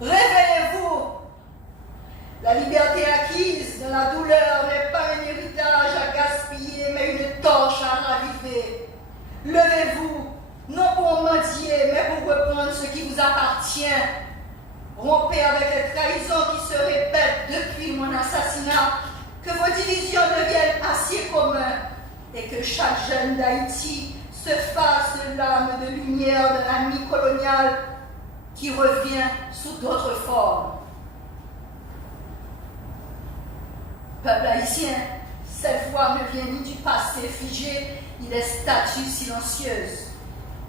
Réveillez-vous! La liberté acquise dans la douleur n'est pas un héritage à gaspiller, mais une torche à raviver. Levez-vous, non pour mendier, mais pour reprendre ce qui vous appartient. Rompez avec les trahisons qui se répètent depuis mon assassinat, que vos divisions deviennent acier commun et que chaque jeune d'Haïti se fasse l'âme de lumière de la nuit coloniale qui revient sous d'autres formes. Peuple haïtien, cette voix ne vient ni du passé figé, ni des statues silencieuses.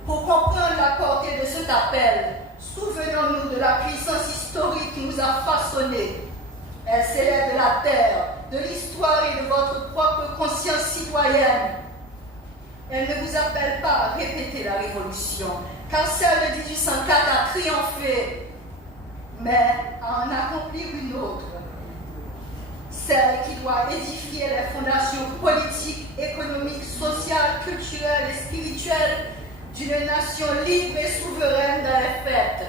Pour comprendre la portée de cet appel, souvenons-nous de la puissance historique qui nous a façonnés. Elle s'élève de la terre, de l'histoire et de votre propre conscience citoyenne. Elle ne vous appelle pas à répéter la Révolution, car celle de 1804 a triomphé, mais à en accomplir une autre. Celle qui doit édifier les fondations politiques, économiques, sociales, culturelles et spirituelles d'une nation libre et souveraine dans les faits.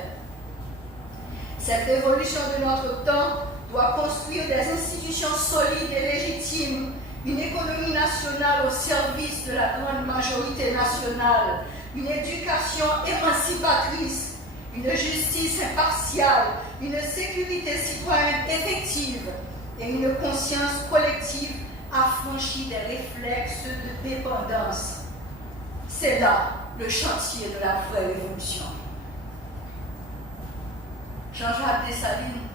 Cette révolution de notre temps doit construire des institutions solides et légitimes, une économie nationale au service de la grande majorité nationale, une éducation émancipatrice, une justice impartiale, une sécurité citoyenne effective et une conscience collective affranchie des réflexes de dépendance. C'est là le chantier de la vraie révolution. Jean-Jacques Dessalines,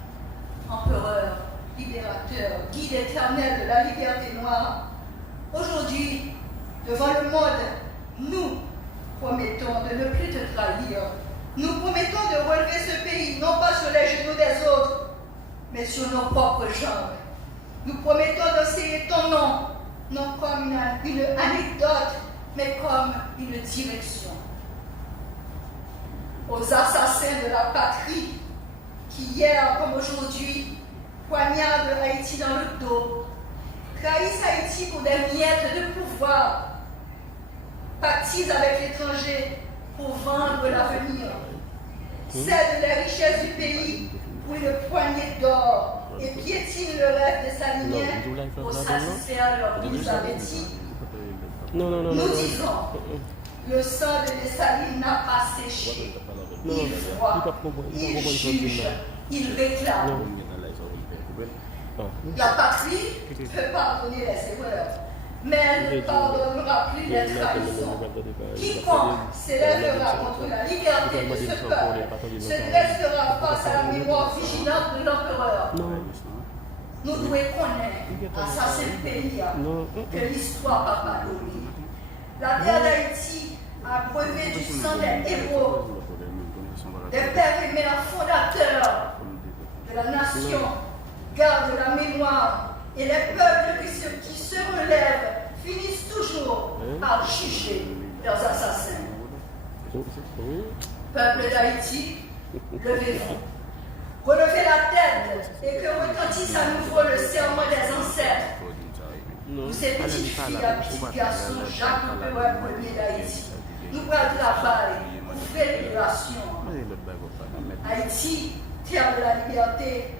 empereur, libérateur, guide éternel de la liberté noire, aujourd'hui, devant le monde, nous promettons de ne plus te trahir. Nous promettons de relever ce pays, non pas sur les genoux des autres, mais sur nos propres jambes. Nous promettons d'enseigner ton nom, non comme une anecdote, mais comme une direction. Aux assassins de la patrie, qui hier comme aujourd'hui poignardent Haïti dans le dos, trahissent Haïti pour des miettes de pouvoir, pactisent avec l'étranger pour vendre l'avenir, cèdent les richesses du pays pour une poignée d'or et piétinent le rêve des Saliniens pour satisfaire leur brise appétit. Nous disons, le sang de Dessalines n'a pas séché. Il voit, il juge, il réclame. La patrie peut pardonner les erreurs, mais elle ne pardonnera plus les trahisons. Quiconque s'élèvera contre la liberté de ce peuple se dressera face à la mémoire vigilante de l'empereur. Nous devons connaître assassin de pays que l'histoire n'a pas donné. La terre d'Haïti a brevé du sang des héros, des pères et mères fondateurs de la nation, garde la mémoire, et les peuples qui se relèvent finissent toujours par juger leurs assassins. Peuple d'Haïti, levez-vous. Relevez la tête et que retentisse à nouveau le serment des ancêtres. Nous, ces petites filles et petits garçons, Jacques Empereur Ier d'Haïti, nous prenons travail pour faire libération. Haïti, terre de la liberté,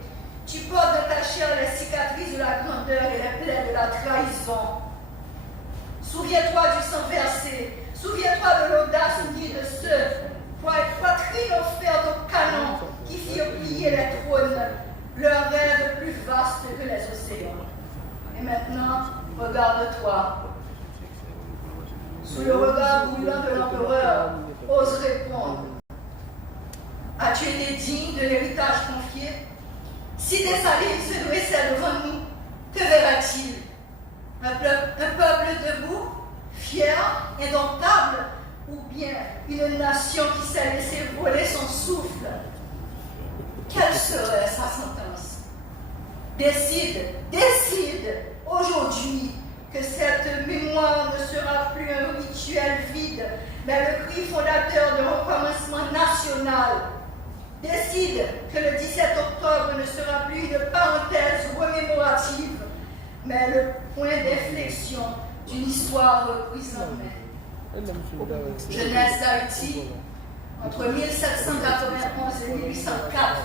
tu portes dans ta chair les cicatrices de la grandeur et les plaies de la trahison. Souviens-toi du sang versé, souviens-toi de l'audace unie de ceux poitrine offerte au canon qui firent plier les trônes, leur rêve plus vaste que les océans. Et maintenant, regarde-toi. Sous le regard brûlant de l'empereur, ose répondre. As-tu été digne de l'héritage confié? Si Dessalines se dressait devant nous, que verra-t-il? Un peuple debout, fier, indomptable, ou bien une nation qui s'est laissé voler son souffle? Quelle serait sa sentence? Décide aujourd'hui que cette mémoire ne sera plus un rituel vide, mais le cri fondateur d'un recommencement national. Décide que le 17 octobre ne sera plus une parenthèse remémorative, mais le point d'inflexion d'une histoire reprise en main. Jeunesse d'Haïti, entre 1791 et 1804,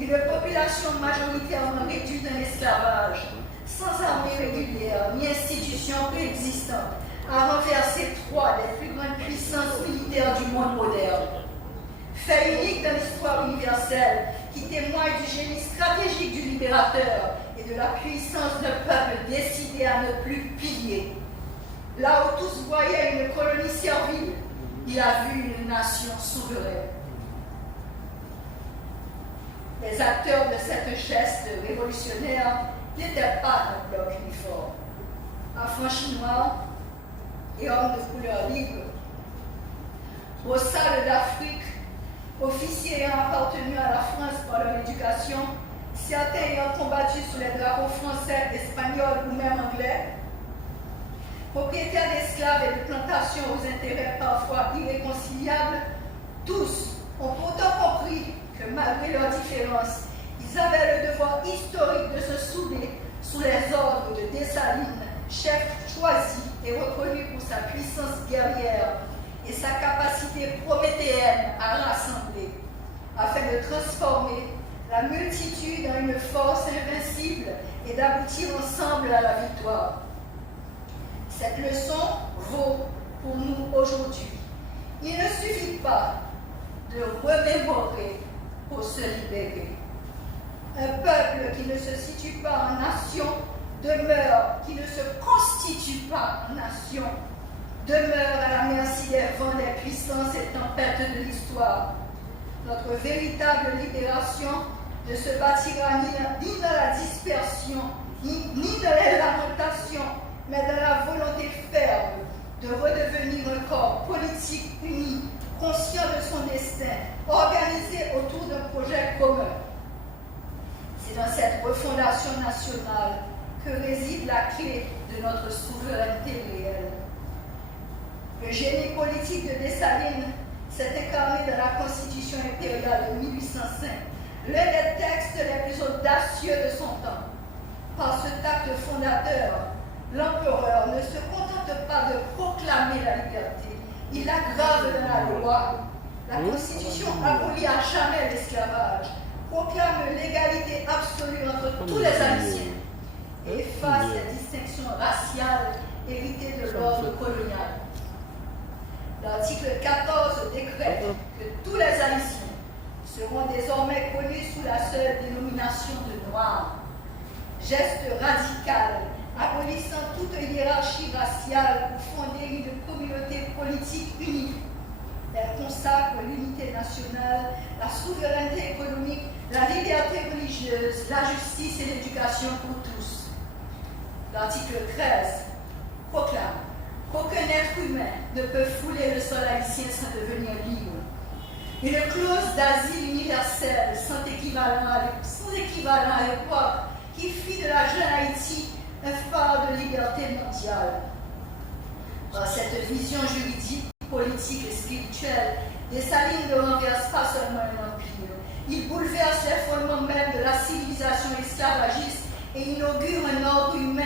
une population majoritairement réduite en esclavage, sans armée régulière ni institutions préexistantes, a renversé trois des plus grandes puissances militaires du monde moderne. Fait unique dans l'histoire universelle qui témoigne du génie stratégique du libérateur et de la puissance d'un peuple décidé à ne plus plier. Là où tous voyaient une colonie servile, il a vu une nation souveraine. Les acteurs de cette geste révolutionnaire n'étaient pas un bloc uniforme. Affranchis-noirs et hommes de couleur libre, au salles d'Afrique, officiers ayant appartenu à la France par leur éducation, certains ayant combattu sous les drapeaux français, espagnols ou même anglais, propriétaires d'esclaves et de plantations aux intérêts parfois irréconciliables, tous ont pourtant compris que malgré leurs différences, ils avaient le devoir historique de se souder sous les ordres de Dessalines, chef choisi et reconnu pour sa puissance guerrière et sa capacité prométhéenne à rassembler, afin de transformer la multitude en une force invincible et d'aboutir ensemble à la victoire. Cette leçon vaut pour nous aujourd'hui. Il ne suffit pas de remémorer pour se libérer. Un peuple qui ne se situe pas en nation demeure, qui ne se constitue pas en nation, demeure à la merci des vents, des puissances et tempêtes de l'histoire. Notre véritable libération ne se bâtira ni dans la dispersion, ni dans les lamentations, mais dans la volonté ferme de redevenir un corps politique uni, conscient de son destin, organisé autour d'un projet commun. C'est dans cette refondation nationale que réside la clé de notre souveraineté réelle. Le génie politique de Dessalines s'est incarné dans la Constitution impériale de 1805, l'un des textes les plus audacieux de son temps. Par ce acte fondateur, l'empereur ne se contente pas de proclamer la liberté, il l'aggrave dans la loi. La Constitution abolit à jamais l'esclavage, proclame l'égalité absolue entre tous les Haïtiens et efface les distinctions raciales héritées de l'ordre colonial. L'article 14 décrète que tous les Haïtiens seront désormais connus sous la seule dénomination de Noirs. Geste radical, abolissant toute hiérarchie raciale pour fonder une communauté politique unique. Elle consacre l'unité nationale, la souveraineté économique, la liberté religieuse, la justice et l'éducation pour tous. L'article 13 proclame qu'aucun être humain ne peut fouler le sol haïtien sans devenir libre. Une clause d'asile universelle sans équivalent à l'époque qui fit de la jeune Haïti un phare de liberté mondiale. Par cette vision juridique, politique et spirituelle, Dessalines ne renverse pas seulement un empire, il bouleverse les fondements même de la civilisation esclavagiste et inaugure un ordre humain